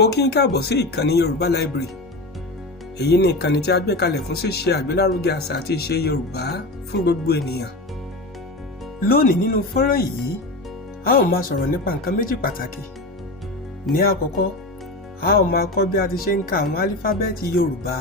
Mo kí yín káàbọ̀ sí ìkànnì Yoruba Library. Èyí ni ìkànnì tí a gbé kalẹ̀ fún ṣíṣe àgbélárugẹ àṣà àti ìṣe Yorùbá fún gbogbo ènìyàn. Lónìí nínú fọ́nrán yìí, a ó máa sọ̀rọ̀ nípa nǹkan méjì pàtàkì. Ní àkọ́kọ́, a ó máa kọ́ bí a ti ṣe ń ka àwọn álífábẹ́ẹ̀tì Yorùbá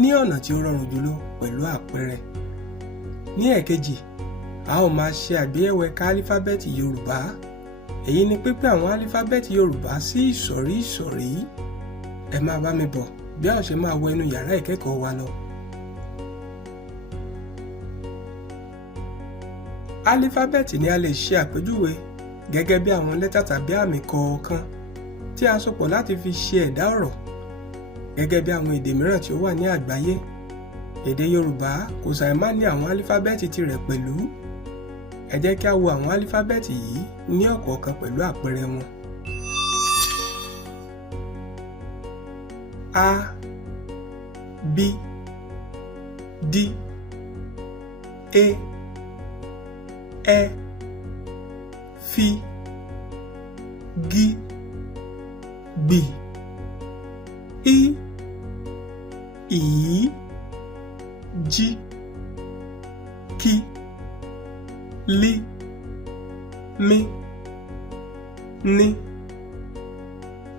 ní ọ̀nà tí ó rọrùn jùlọ pẹ̀lú àpẹẹrẹ. Ní ẹ̀kejì, a ó máa ṣe àgbéyẹ̀wò ẹ̀ka álífábẹ́ẹ̀tì Yorùbá. Èyí ni pípín àwọn álífábẹ́ẹ̀tì Yorùbá sí ìsọ̀rí ìsọ̀rí. Ẹ máa bá mi bọ̀ bí a ó ṣe máa wọ inú yàrá ìkẹ́kọ̀ọ́ wa lọ. Álífábẹ́ẹ̀tì ni a lè ṣe àpèjúwe gẹ́gẹ́ bí àwọn lẹ́tà tàbí àmì kọ̀ọ̀kan tí a sopọ̀ láti fi ṣe ẹ̀dá ọ̀rọ̀. Gẹ́gẹ́ bí àwọn èdè mìíràn tí ó wà ní àgbáyé, èdè Yorùbá kò ṣàì má ní àwọn álífábẹ́ẹ̀tì tirẹ̀ pẹ̀lú. Ẹ jẹ́ kí a wo àwọn álífábẹ́ẹ̀tì yìí ní ọ̀kọ̀ọ̀kan pẹ̀lú àpẹẹrẹ wọn. A, B, D, E, F, G, B, I, J, K, L, M, N,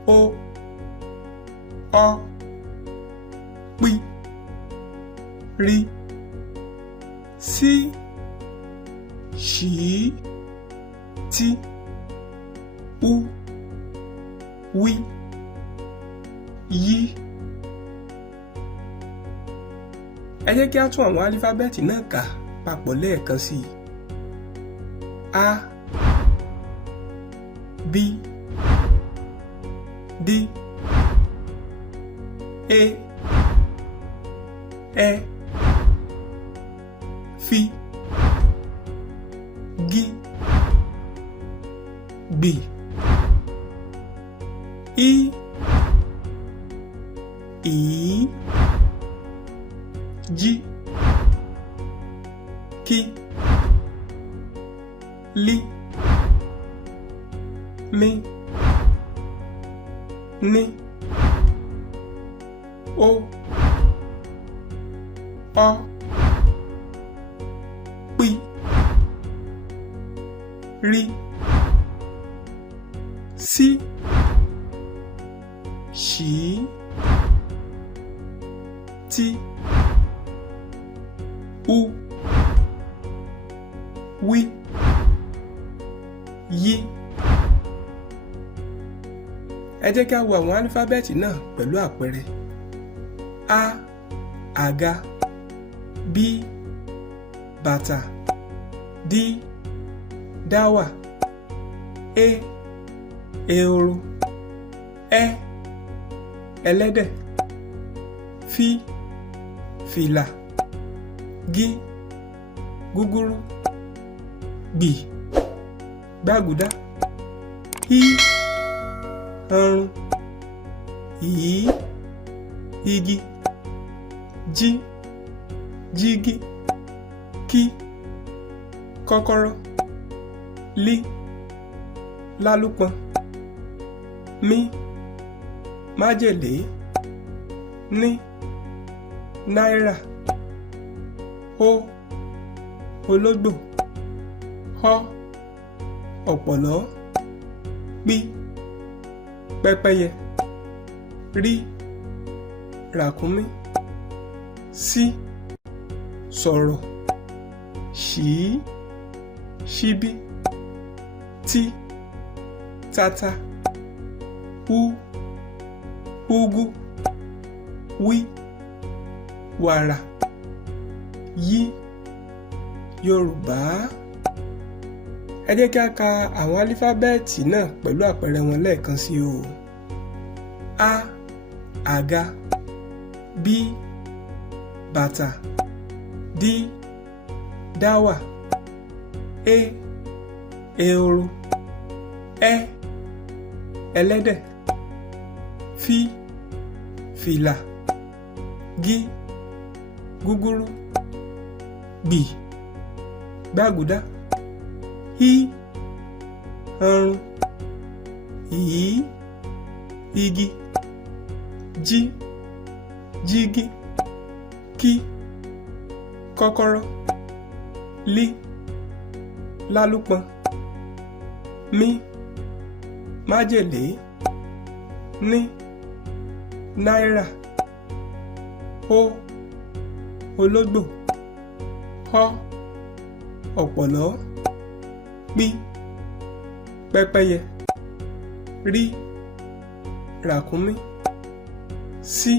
O, P, R, S, Ṣ, T, U, W, Y. Ẹ jẹ́ kí a tún àwọn álífábẹ́ẹ̀tì náà kà papọ̀ lẹ́ẹ̀kan sí i. A, B, D, E, F, G, B, I, J, K, L, M, N, O, P, R, S, Ṣ, T, U, W, Y. Ẹ jẹ́ kí a wo àwọn álífábẹ́ẹ̀tì náà pẹ̀lú àpẹẹrẹ. A, àga. B, bàtà. D, dáwà. E, ehoro. E, ẹlẹ́dẹ̀. F, fìlà. G, gúgúrú. B, gbàgùdá. I, ọrùn. I, igi. J, jígí. K, kọ́kọ́rọ́. L, lálùpọ̀n. M, májèlé. N, náírà. O, ológbò. H, ọ̀pọ̀lọ́. P, pẹ́pẹ́yẹ. R, ràkúnmí. S, sọ̀rọ̀. Ṣ, ṣíbí. T, tata. U, úgú. W, wàrà. Y, Yorùbá. Ẹ jẹ́ kí a ka àwọn álífábẹ́ẹ̀tì náà pẹ̀lú àpẹẹrẹ wọn lẹ́ẹ̀kan sí o. A, àga. B, bàtà. D, dáwà. E, ehoro. E, ẹlẹ́dẹ̀. F, fìlà. G, gúgúrú. B, gbàgùdá. I, ọrùn. I, igi. jí, jígí, kí, kọ́kọ́rọ́, lí, lálùpọ̀n, mí, májèlé, ní, náírà, ó, ológbò, họ́, ọ̀pọ̀lọ́, pí, pẹ́pẹ́yẹ, rí, ràkúnmí, sí,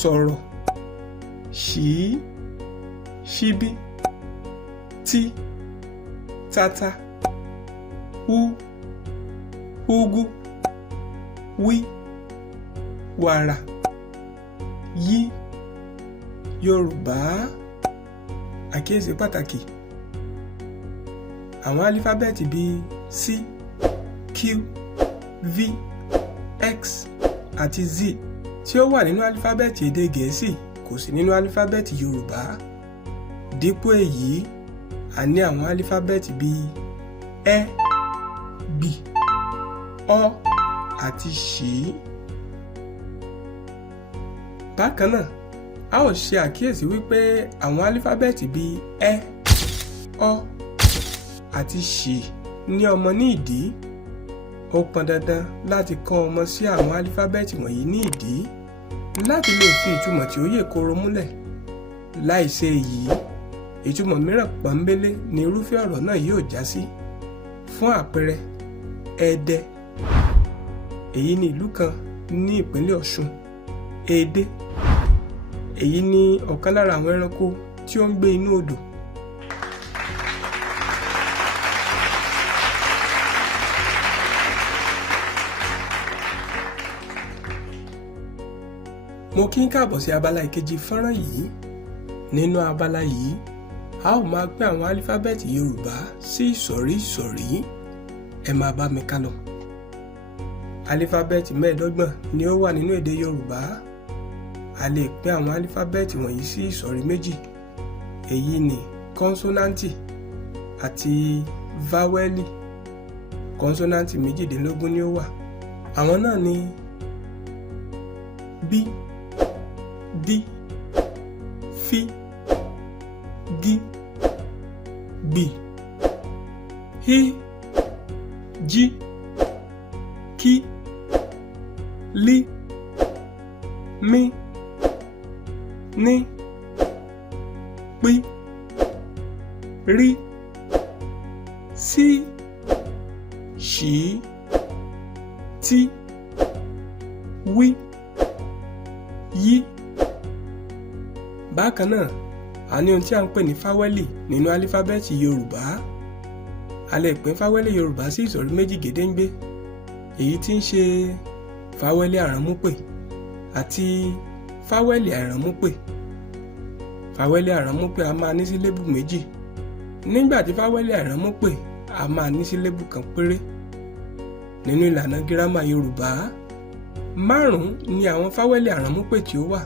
sọ̀rọ̀, ṣí, ṣíbí, tí, tata, hú, úgú, wí, wàrà, yí. Yorùbá. Àkíyèsí pàtàkì: àwọn álífábẹ́ẹ̀tì bíi C, Q, V, X àti Z tí ó wà nínú álífábẹ́ẹ̀tì èdè Gẹ̀ẹ́sì kò sí nínú álífábẹ́ẹ̀tì Yorùbá. Dípò èyí, a ní àwọn álífábẹ́ẹ̀tì bíi Ẹ, Gbì, Ọ àti Ṣì. Bákan náà, a ó ṣe àkíyèsí wípé àwọn álífábẹ́ẹ̀tì bíi Ẹ, Ọ àti Ṣì ní ọmọ ní ìdí. Ó pọn dandan láti kọ́ ọmọ sí àwọn álífábẹ́ẹ̀tì wọ̀nyí ní ìdí láti lè fi ìtumọ̀ tí ó yè kooro múlẹ̀. Láìṣe èyí, ìtumọ̀ mìíràn pọ́nbélé ni irúfẹ́ ọ̀rọ̀ náà yóò já sí. Fún àpẹẹrẹ, Ẹdẹ. Èyí ni ìlú kan ní ìpínlẹ̀ Ọ̀ṣun. Edé. Èyí ni ọ̀kan lára àwọn ẹranko tí ó ń gbé inú odò. Mo kí ń káàbọ̀ sí abala ìkejì fọ́nrán yìí. Nínú abala yìí, a ó máa pín àwọn álífábẹ́ẹ̀tì Yorùbá sí ìsọ̀rí ìsọ̀rí. Ẹ máa bá mi ká lọ. Álífábẹ́ẹ̀tì 25 ni ó wà nínú èdè Yorùbá. A lè pín àwọn álífábẹ́ẹ̀tì wọ̀nyí sí ìsọ̀rí méjì. Èyí ni kọ́nsọ́náǹtì àti váwẹ́lì. Kọ́nsọ́náǹtì 18 ni ó wà. Àwọn náà ni bí, dí, fí, gí, gbì, hí, jí, kí, lí, mí, ní, pí, rí, sí, ṣí, tí, wí, yí. Bákan náà, a ní ohun tí a ń pè ní fáwẹ́lì nínú álífábẹ́ẹ̀tì Yorùbá. A lè pín fáwẹ́lì Yorùbá sí ìsọ̀rí méjì gédéǹgbé, èyí tí ń ṣe fáwẹ́lì àránmúpè àti fáwẹ́lì àìránmúpè. Fáwẹ́lì àránmúpè a máa ní sílébù méjì, nígbà tí fáwẹ́lì àìránmúpè a máa ní sílébù kan péré. Nínú ìlànà gírámà Yorùbá, 5 ni àwọn fáwẹ́lì àránmúpè tí ó wà.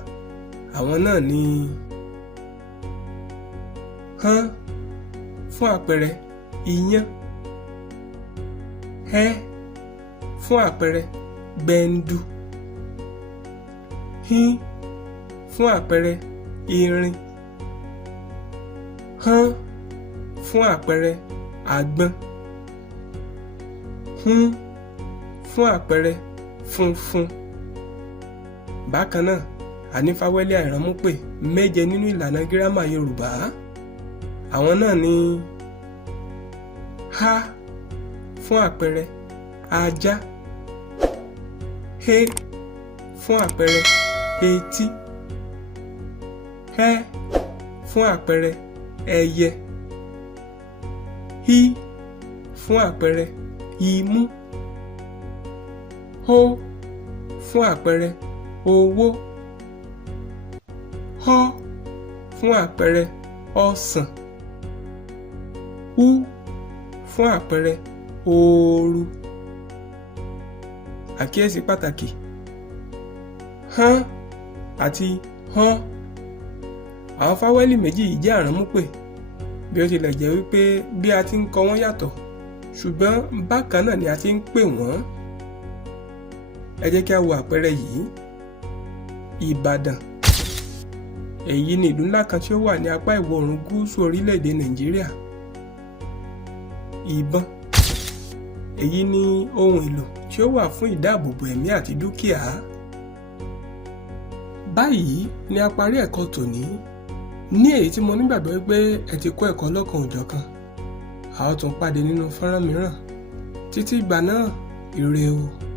Àwọn náà ni hán fún àpẹẹrẹ iyán, hẹ́ fún àpẹẹrẹ gbẹ̀ǹdù, hín fún àpẹẹrẹ irin, hán fún àpẹẹrẹ àgbọn, hún fún àpẹẹrẹ funfun. Bákan náà, a ní fáwẹ́lì àìránmúpè 7 nínú ìlànà gírámà Yorùbá. Àwọn náà ni há fún àpẹẹrẹ ajá, hé fún àpẹẹrẹ etí, hẹ́ fún àpẹẹrẹ ẹyẹ, hí fún àpẹẹrẹ imú, hó fún àpẹẹrẹ owó, họ́ fún àpẹẹrẹ ọsàn, hú fún àpẹẹrẹ ooru. Àkíyèsí pàtàkì: hán àti hán. Àwọn fáwẹ́lì méjì yìí jẹ́ àránmúpè, bí ó tilẹ̀ jẹ́ wípé bí a ti ń kọ wọ́n yàtọ̀, ṣùgbọ́n bákan náà ni a ti ń pè wọ́n. Ẹ jẹ́ kí a wo àpẹẹrẹ yìí. Ìbàdàn. Èyí ni ìlú ńlá kan tí ó wà ní apá ìwọ̀ oòrùn gúúsù orílẹ̀-èdè Nàìjíríà. Ìbọn. Èyí ni ohun èlò tí ó wà fún ìdáàbòbò ẹ̀mí àti dúkìá. Báyìí ni a parí ẹ̀kọ́ tòní, ní èyí tí mo nígbàgbọ́ wípé ẹ ti kọ́ ẹ̀kọ́ lọ́kan òjọ̀kan. A ó tún pàdé nínú fọ́nrán mìíràn. Títí ìgbà náà, ire o.